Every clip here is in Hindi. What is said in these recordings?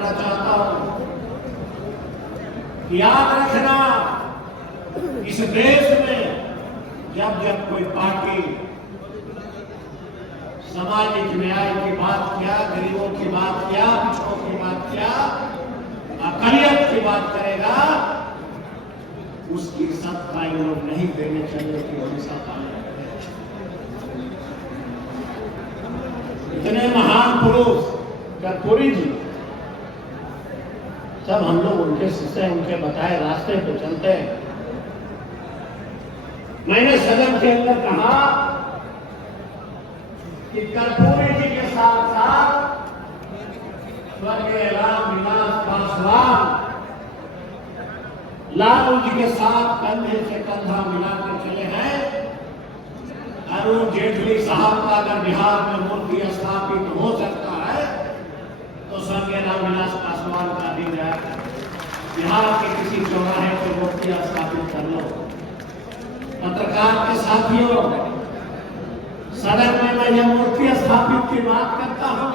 करना चाहता हूं। याद रखना, इस देश में जब जब कोई पार्टी सामाजिक न्याय की बात किया, गरीबों की बात किया, पिछड़ों की बात किया, अकलियत की बात करेगा, उसकी सत्ता ये लोग नहीं देने चलने की हमेशा पालन करें। इतने महान पुरुष कर्पूरी जी, जब हम लोग उनके शिष्य उनके बताए रास्ते पे चलते हैं, मैंने सदन के अंदर कहा कि कर्पूरी जी के साथ साथ स्वर्गीय रामविलास पासवान लालू जी के साथ कंधे से कंधा मिलाकर चले हैं। अरुण जेटली साहब का अगर बिहार में मूर्ति स्थापित हो सकता है तो स्वर्गीय रामविलास पासवान का भी बिहार के किसी चौराहे पर मूर्ति स्थापित कर लो। पत्रकार के साथियों, सदन में मैं यह मूर्ति स्थापित की बात करता हूं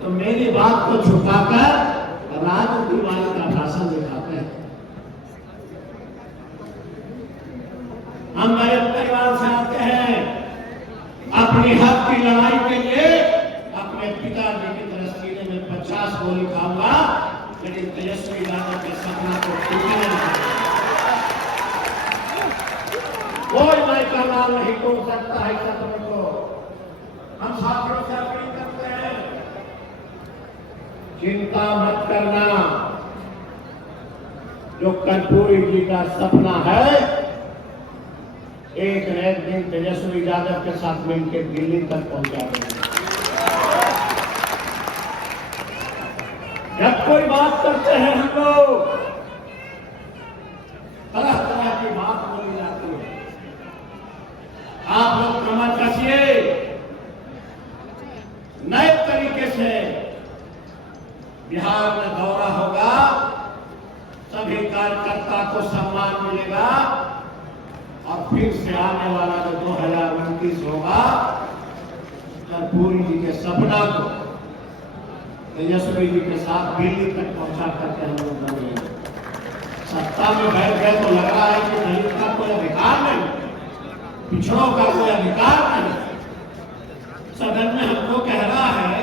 तो मेरी बात को छुपाकर राजनीतिवादी का भाषण दिखाते हैं। हम गरीब परिवार से आते हैं, अपनी हक की लड़ाई के लिए अपने पिताजी की तरह सीने में 50 गोली खाऊंगा, लेकिन तेजस्वी यादव के सपना को टूटने नहीं। कोई माइका माल नहीं तोड़ सकता है सपने को। हम साथियों से अपील करते हैं, चिंता मत करना, जो कर्पूरी जी का सपना है एक न एक दिन तेजस्वी यादव के साथ मिलकर दिल्ली तक पहुंचा देंगे। जब कोई बात करते हैं हम लोग, तरह तरह की बात बोली जाती है। आप लोग कमर कसिए, नए तरीके से बिहार में दौरा होगा, सभी कार्यकर्ता को सम्मान मिलेगा और फिर से आने वाला जो 2029 होगा, कर्पूरी जी के सपना को तेजस्वी जी के साथ दिल्ली तक पहुंचा करके हम लोग बनेंगे। सत्ता में बैठ गए तो लग रहा है कि दलित का कोई अधिकार नहीं, पिछड़ों का कोई अधिकार नहीं। सदन में हमको कह रहा है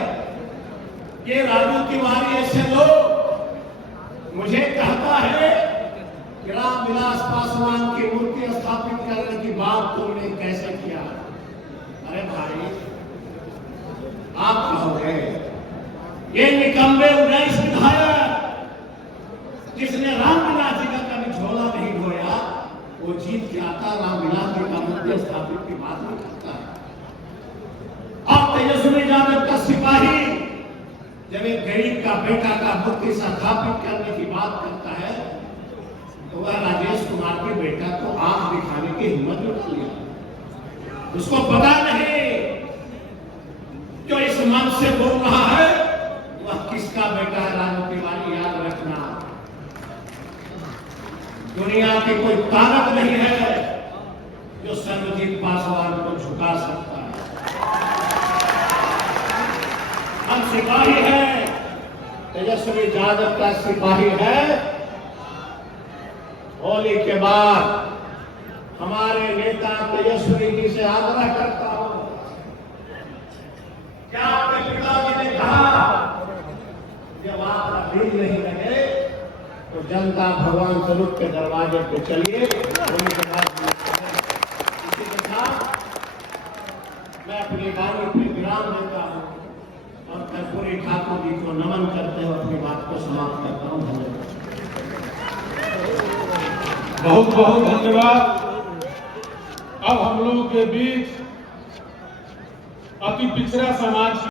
कि राजू तिवारी ऐसे लोग मुझे कहता है कि रामविलास पासवान की मूर्ति स्थापित करने की बात तुमने कैसे किया। अरे भाई, आप कहोगे ये निकम्बे 19 विधायक जिसने रामविलास जी का कभी झोला नहीं धोया, वो जीत के आता रामविलास जी का मूर्ति स्थापित की बात नहीं करता है। और तेजस्वी यादव का सिपाही जब एक गरीब का बेटा का मूर्ति स्थापित करने की बात करता है तो वह राजेश कुमार के बेटा को आंख दिखाने की हिम्मत रखती है। उसको पता नहीं जो इस मन से बोल रहा है वह किसका बेटा है। राजू तिवारी, याद रखना, दुनिया की कोई ताकत नहीं है जो सर्वजीत पासवान को झुका सकता है। हम सिपाही हैं, तेजस्वी यादव का सिपाही है। होली के बाद हमारे नेता तेजस्वी जी से आग्रह करता हूं, क्या आपके पिताजी ने कहा जब आपका दिल नहीं लगे तो जनता भगवान स्वरूप के दरवाजे पे चलिए। होली के बाद इसी के साथ मैं अपनी वाणी पे विराम देता हूं और कर्पूरी ठाकुर जी को नमन करते हुए अपनी बात को समाप्त करता हूं। धन्यवाद। बहुत बहुत धन्यवाद। अब हम लोगों के बीच अति पिछड़ा समाज